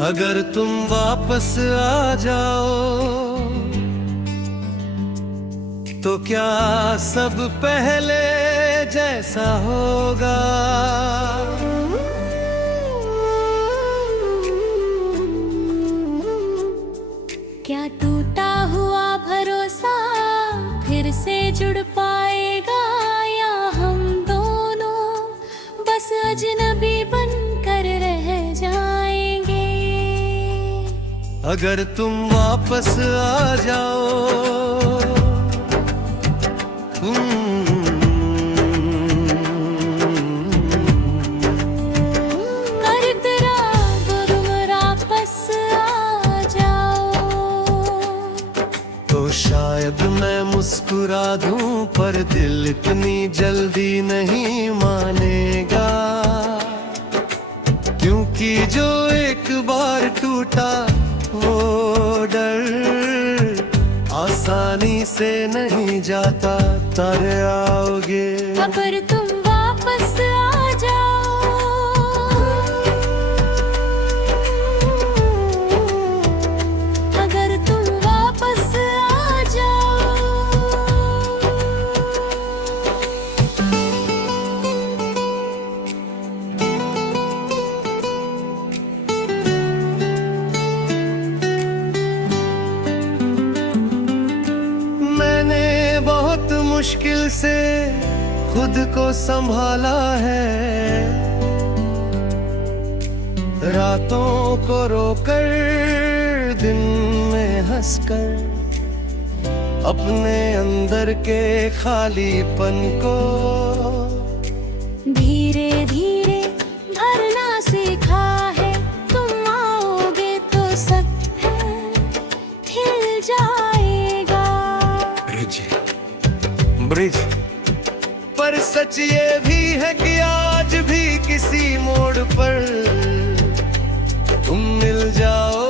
अगर तुम वापस आ जाओ तो क्या सब पहले जैसा होगा? क्या टूटा हुआ भरोसा फिर से जुड़ पाएगा, या हम दोनों बस अजनबी बनकर रह जाएंगे? अगर तुम वापस आ जाओ शायद मैं मुस्कुरा दूं, पर दिल इतनी जल्दी नहीं मानेगा। क्योंकि जो एक बार टूटा वो डर आसानी से नहीं जाता। तारे आओगे अगर तुम वापस आ जाओ, अगर तुम वापस आ जाओ। मैंने बहुत मुश्किल से खुद को संभाला है, रातों को रोकर दिन में हंसकर, अपने अंदर के खालीपन को धीरे धीरे भरना सीखा है। तुम आओगे तो सब खिल जाएगा। ब्रिज पर सच ये भी है कि आज भी किसी मोड़ पर तुम मिल जाओ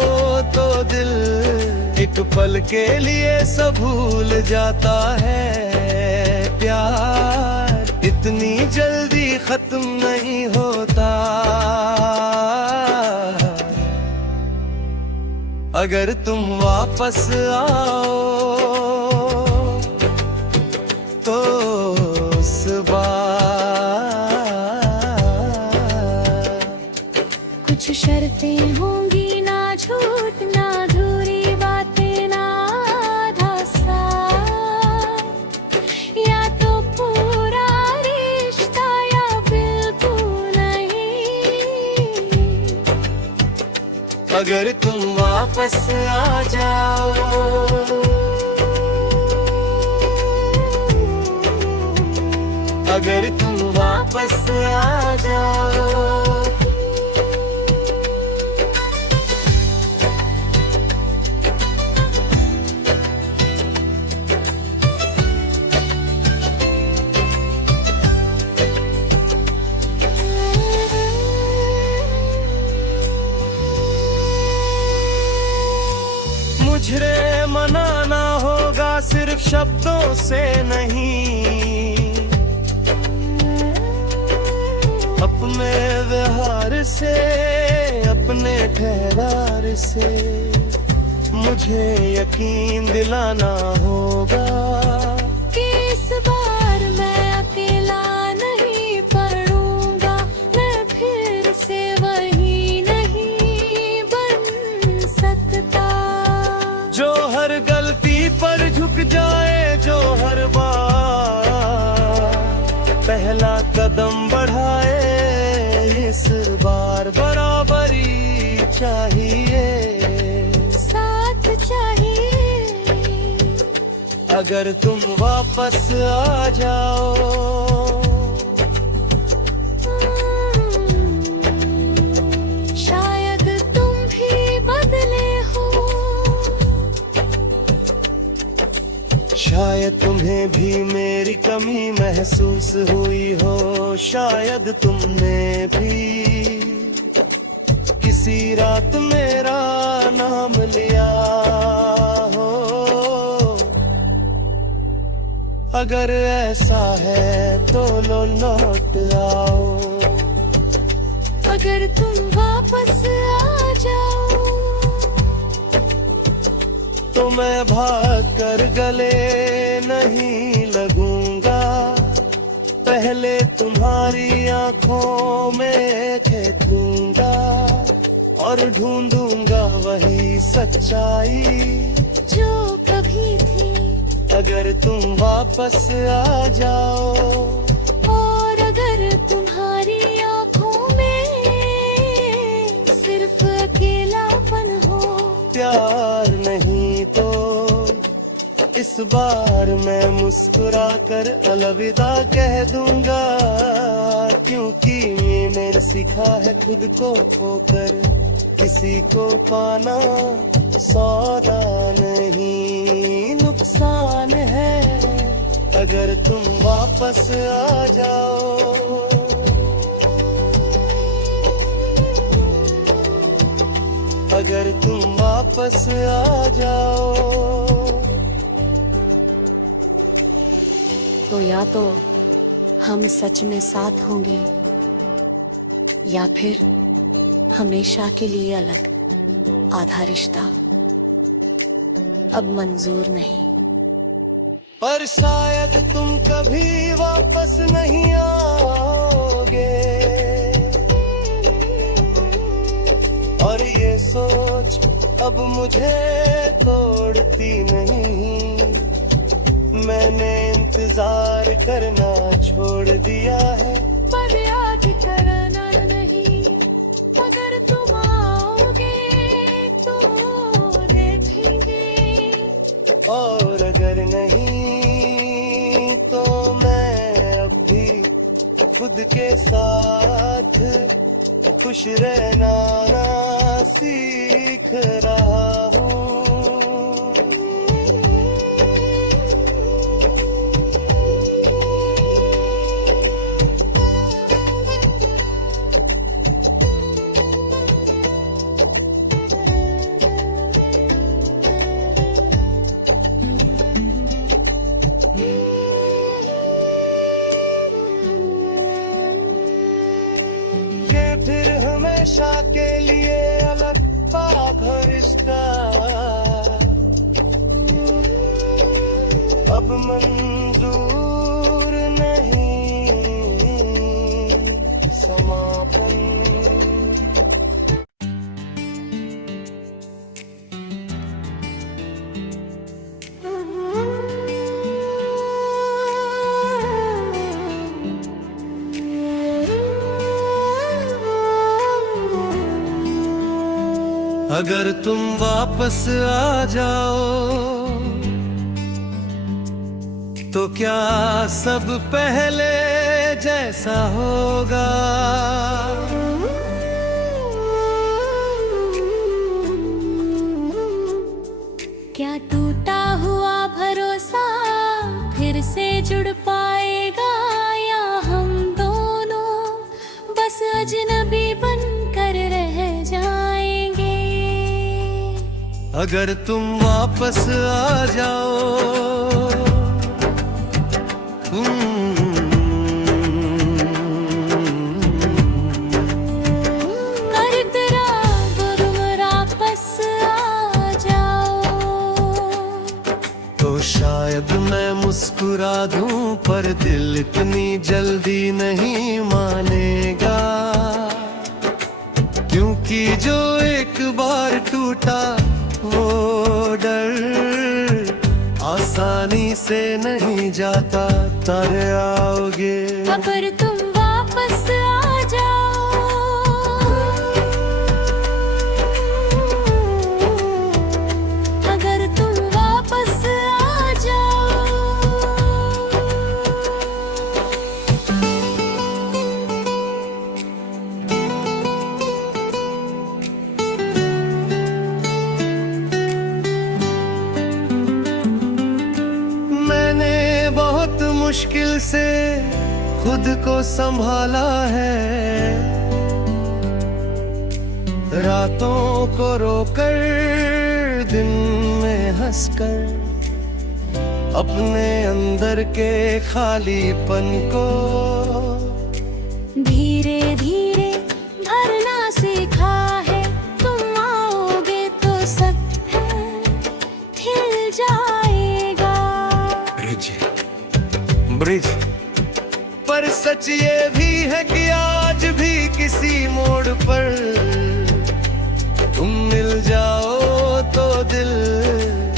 तो दिल एक पल के लिए सब भूल जाता है। प्यार इतनी जल्दी खत्म नहीं होता। अगर तुम वापस आओ तो उस बार कुछ शर्तें होंगी, ना झूठ ना अधूरी बातें, ना आधा साथ, या तो पूरा रिश्ता या बिल्कुल नहीं। अगर तुम वापस आ जाओ अगर तुम वापस आ जाओ। मुझे मनाना होगा सिर्फ शब्दों से नहीं, अपने व्यवहार से, अपने ठहरार से मुझे यकीन दिलाना होगा कि इस बार मैं अकेला नहीं पड़ूंगा। मैं फिर से वही नहीं बन सकता जो हर गलती पर झुक जाए, जो हर बार पहला कदम बढ़ाए। इस बार बराबरी चाहिए, साथ चाहिए। अगर तुम वापस आ जाओ शायद तुम भी बदले हो, शायद तुम्हें भी मेरी कमी महसूस हुई हो। शायद तुमने भी किसी रात मेरा नाम लिया हो। अगर ऐसा है तो लो लौट आओ। अगर तुम वापस आ जाओ। तो मैं भाग कर गले नहीं लगूंगा, पहले तुम्हारी आंखों में देखूंगा और ढूंढूंगा वही सच्चाई जो कभी थी। अगर तुम वापस आ जाओ, और अगर तुम्हारी आंखों में सिर्फ अकेलापन हो, प्यार नहीं तो इस बार मैं मुस्कुरा कर अलविदा कह दूंगा, क्योंकि मैंने सीखा है खुद को खोकर किसी को पाना सौदा नहीं नुकसान है। अगर तुम वापस आ जाओ, अगर तुम वापस आ जाओ, तो या तो हम सच में साथ होंगे या फिर हमेशा के लिए अलग। आधा रिश्ता अब मंजूर नहीं। पर शायद तुम कभी वापस नहीं आओगे, और ये सोच अब मुझे तोड़ती नहीं। मैंने इंतजार करना छोड़ दिया है, पर याद करना नहीं। अगर तुम आओगे तो देखेंगे, और अगर नहीं तो मैं अब भी खुद के साथ खुश रहना सीख रहा हूँ। फिर हमेशा के लिए अलग पाप रिश्ता अब मंजूर नहीं समापन। अगर तुम वापस आ जाओ तो क्या सब पहले जैसा होगा? क्या टूटा हुआ भरोसा फिर से जुड़ पाएगा, या हम दोनों बस अजनबी बनकर रह जाएंगे? अगर तुम वापस आ जाओ, तो शायद मैं मुस्कुरा दूं, पर दिल इतनी जल्दी नहीं मानेगा, क्योंकि जो एक बार टूटा वो डर आसानी से नहीं जाता। तारे आओगे अगर तुम वापस आ जाओ, अगर तुम वापस आ जाओ। मैंने बहुत मुश्किल से खुद को संभाला है, रातों को रोकर दिन में हंसकर, अपने अंदर के खालीपन को धीरे धीरे भरना सीखा है। तुम आओगे तो सब है सच ये भी है कि आज भी किसी मोड़ पर तुम मिल जाओ तो दिल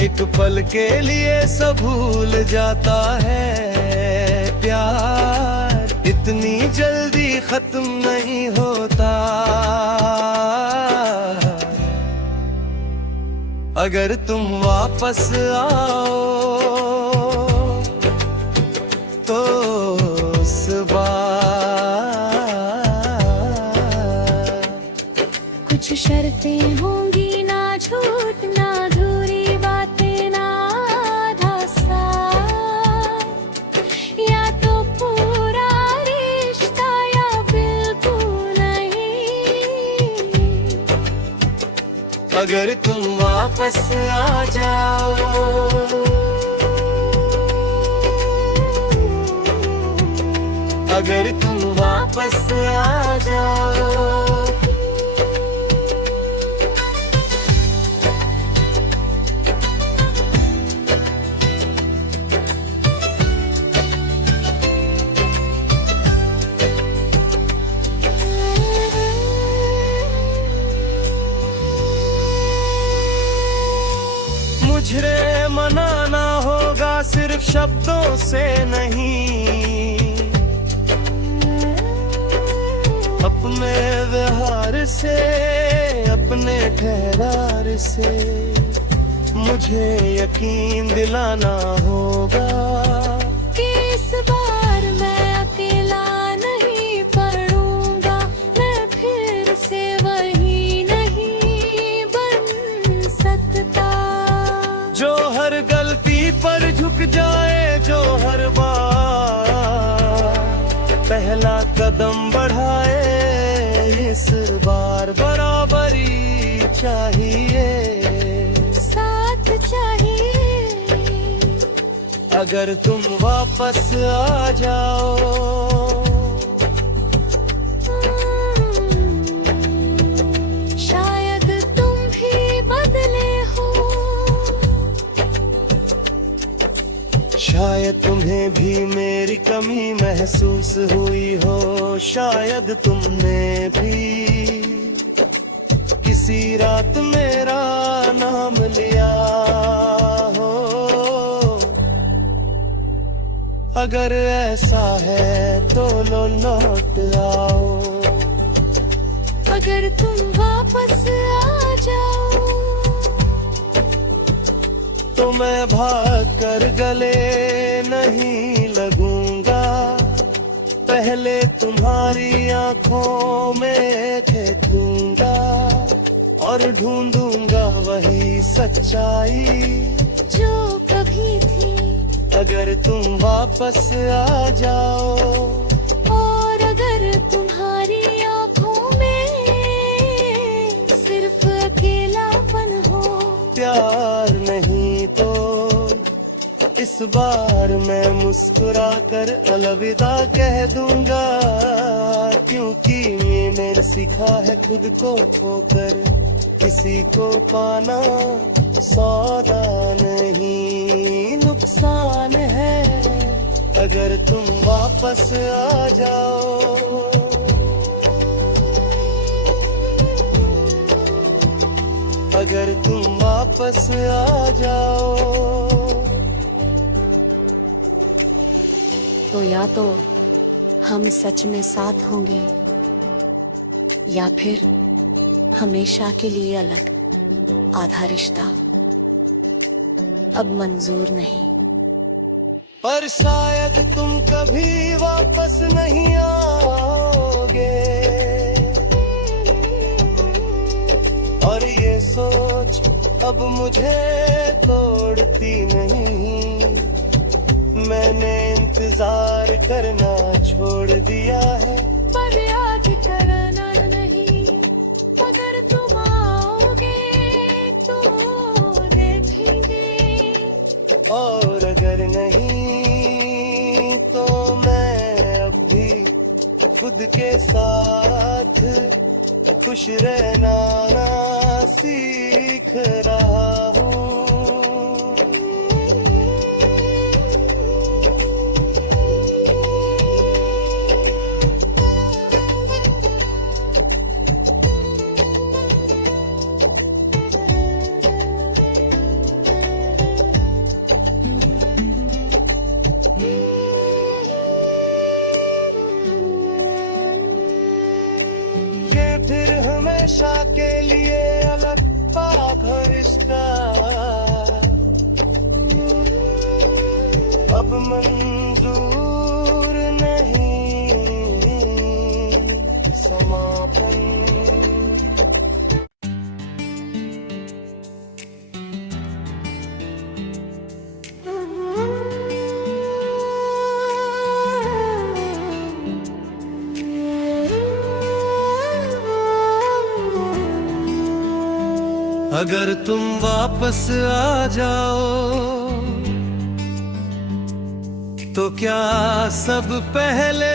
एक पल के लिए सब भूल जाता है। प्यार इतनी जल्दी खत्म नहीं होता। अगर तुम वापस आओ तो उस बार कुछ शर्तें होंगी, ना झूठ ना अधूरी बातें, ना आधा साथ, या तो पूरा रिश्ता या बिल्कुल नहीं। अगर तुम वापस आ जाओ अगर तुम वापस आ जाओ मुझे मनाना होगा सिर्फ शब्दों से नहीं, अपने व्यवहार से, अपने ठहरार से मुझे यकीन दिलाना होगा कि इस बार मैं अकेला नहीं पड़ूंगा, मैं फिर से वही नहीं बन सकता। जो हर गलती पर झुक जाए, जो हर बार पहला कदम बढ़ाए, इस बार बराबरी चाहिए, साथ चाहिए। अगर तुम वापस आ जाओ शायद तुम भी बदले हो, शायद तुम्हें भी मेरी कमी महसूस हुई हो, शायद तुमने भी किसी रात मेरा नाम लिया हो। अगर ऐसा है तो लो लौट आओ। अगर तुम वापस आ जाओ तो मैं भाग कर गले नहीं लगूंगा, पहले तुम्हारी आंखों में देखूंगा और ढूंढूंगा वही सच्चाई जो कभी थी। अगर तुम वापस आ जाओ और अगर तुम्हारी आंखों में सिर्फ अकेलापन हो, प्यार नहीं तो इस बार मैं मुस्कुरा कर अलविदा कह दूंगा, क्योंकि मैंने सीखा है खुद को खोकर किसी को पाना सौदा नहीं नुकसान है। अगर तुम वापस आ जाओ अगर तुम वापस आ जाओ तो या तो हम सच में साथ होंगे या फिर हमेशा के लिए अलग आधा रिश्ता अब मंजूर नहीं। पर शायद तुम कभी वापस नहीं आओगे और ये सोच अब मुझे तोड़ती नहीं। मैंने इंतजार करना छोड़ दिया है, पर याद करना नहीं। अगर तुम आओगे तो देखेंगे, और अगर नहीं तो मैं अब भी खुद के साथ खुश रहना सीख रहा हूँ। हमेशा के लिए अलग पाक है रिश्ता अब मंजूर नहीं समापन। अगर तुम वापस आ जाओ तो क्या सब पहले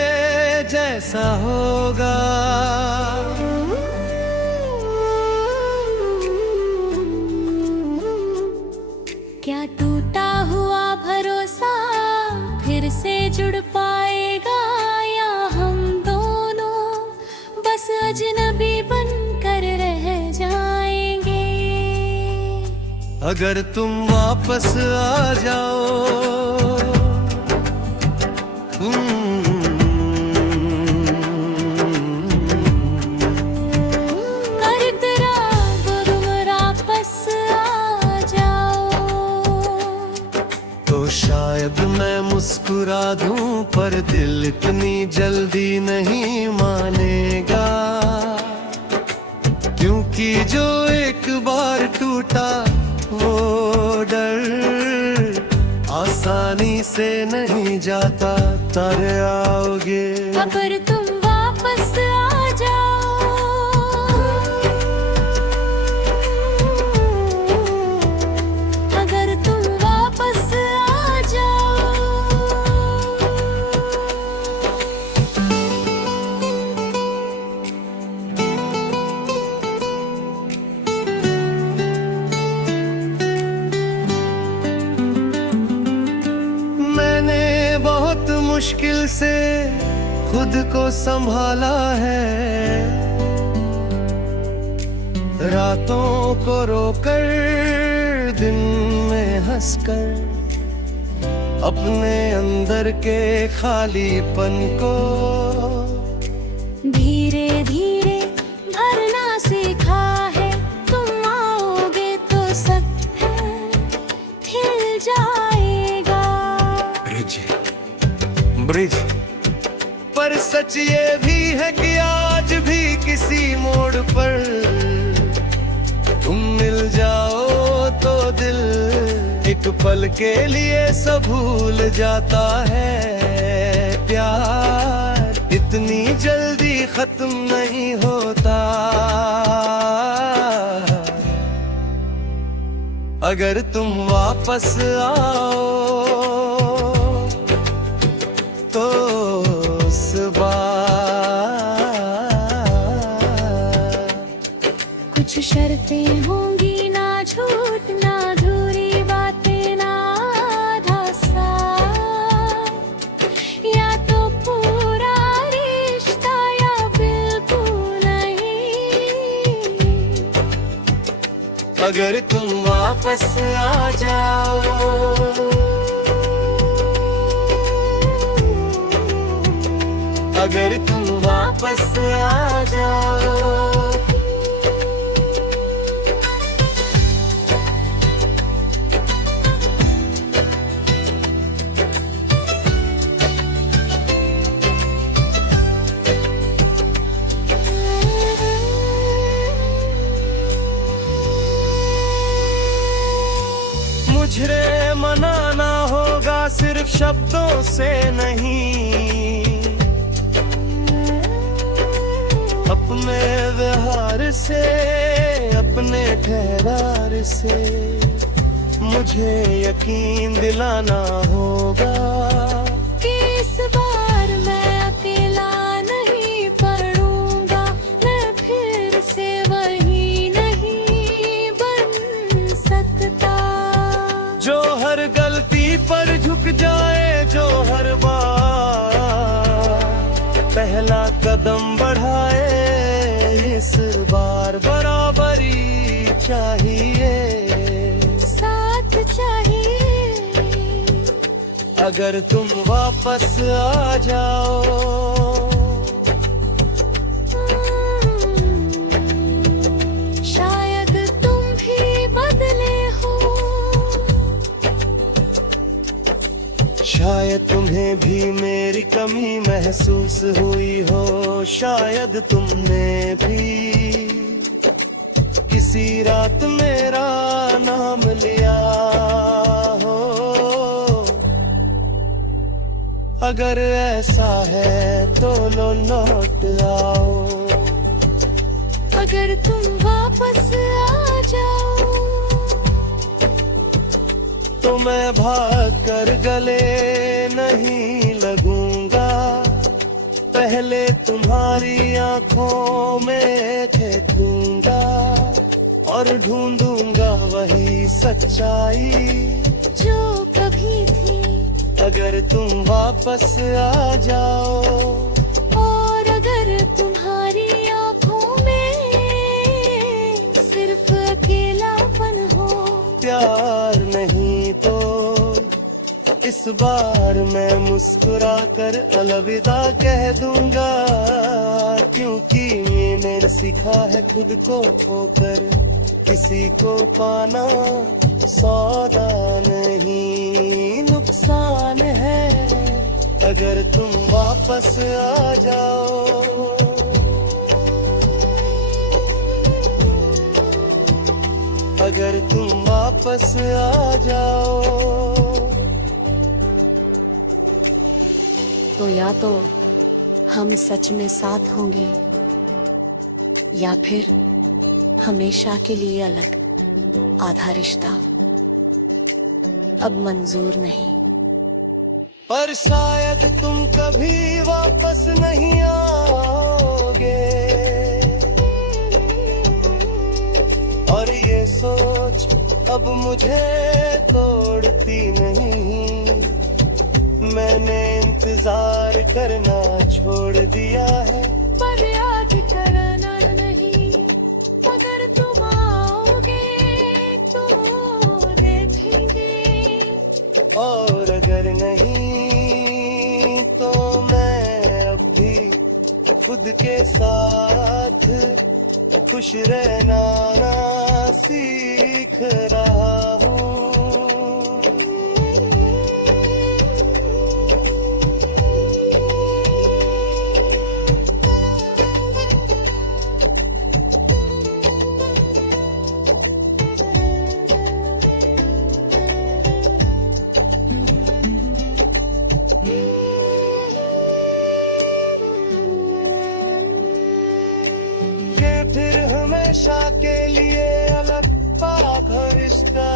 जैसा होगा? क्या टूटा हुआ भरोसा फिर से जुड़ पाएगा, या हम दोनों बस अजनबी बनकर रह जाएंगे? अगर तुम वापस आ जाओ शायद मैं मुस्कुरा दूं पर दिल इतनी जल्दी नहीं मानेगा, क्योंकि जो एक बार टूटा वो डर आसानी से नहीं जाता। तारे आओगे अगर तुम वापस आ जाओ, अगर तुम वापस आ जाओ। मैंने बहुत मुश्किल से खुद को संभाला है, रातों को रोकर दिन में हंसकर अपने अंदर के खालीपन को धीरे धीरे भरना सीखा है। तुम आओगे तो सब खिल जाएगा। ब्रिज पर सच ये भी है कि आज भी किसी मोड़ पर तुम मिल जाओ तो दिल एक पल के लिए सब भूल जाता है। प्यार इतनी जल्दी खत्म नहीं होता। अगर तुम वापस आओ तो उस बार कुछ शर्तें होंगी, ना झूठ ना अधूरी बातें ना आधा साथ, या तो पूरा रिश्ता या बिल्कुल नहीं। अगर तुम वापस आ जाओ अगर तुम वापस आ जाओ। मुझे मनाना होगा सिर्फ शब्दों से नहीं, अपने व्यवहार से, अपने ठहरार से मुझे यकीन दिलाना होगा कि इस बार मैं अकेला नहीं पड़ूंगा, मैं फिर से वही नहीं बन सकता। जो हर गलती पर झुक जाए, जो हर बार पहला कदम बढ़ाए, इस बार बराबरी चाहिए, साथ चाहिए। अगर तुम वापस आ जाओ में तुम्हें भी मेरी कमी महसूस हुई हो, शायद तुमने भी किसी रात मेरा नाम लिया हो। अगर ऐसा है तो लो लौट आओ, अगर तुम वापस आ जाओ तो मैं भाग कर गले नहीं लगूंगा, पहले तुम्हारी आंखों में देखूंगा और ढूंढूंगा वही सच्चाई जो कभी थी। अगर तुम वापस आ जाओ, और अगर तुम्हारी आंखों में सिर्फ अकेलापन हो, प्यार नहीं तो इस बार मैं मुस्कुरा कर अलविदा कह दूंगा, क्योंकि मैंने सीखा है खुद को खोकर किसी को पाना सौदा नहीं नुकसान है। अगर तुम वापस आ जाओ, अगर तुम वापस आ जाओ, तो या तो हम सच में साथ होंगे या फिर हमेशा के लिए अलग आधा रिश्ता अब मंजूर नहीं। पर शायद तुम कभी वापस नहीं आओगे, और ये सोच अब मुझे तोड़ती नहीं। मैंने इंतजार करना छोड़ दिया है, पर याद करना नहीं। अगर तुम आओगे तो देखेंगे, और अगर नहीं तो मैं अब भी खुद के साथ खुश रहना सीख रहा हूँ। फिर हमेशा के लिए अलग पाक रिश्ता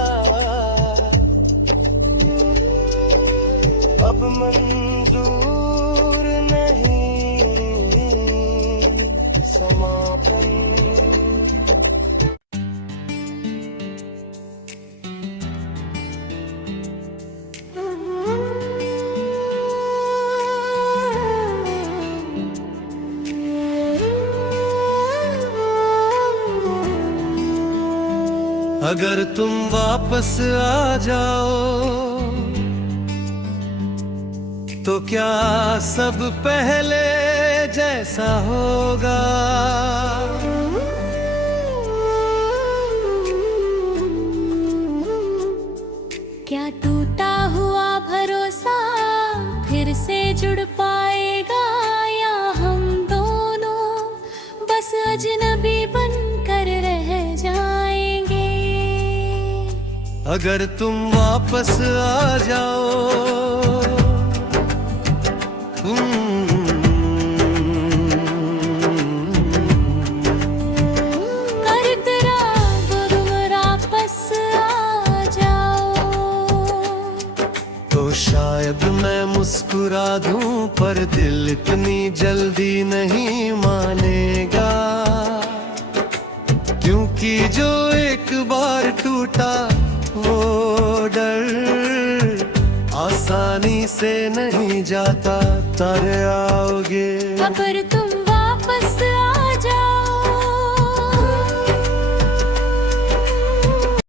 अब मंजूर नहीं, समापन। अगर तुम वापस आ जाओ तो क्या सब पहले जैसा होगा? क्या टूटा हुआ भरोसा फिर से जुड़ पाएगा, या हम दोनों बस अजनबी बनकर रह जाएंगे? अगर तुम वापस आ जाओ, तो शायद मैं मुस्कुरा दूं, पर दिल इतनी जल्दी नहीं मानेगा, क्योंकि जो एक बार टूटा वो डर आसानी से नहीं जाता। तारे आओगे अगर तुम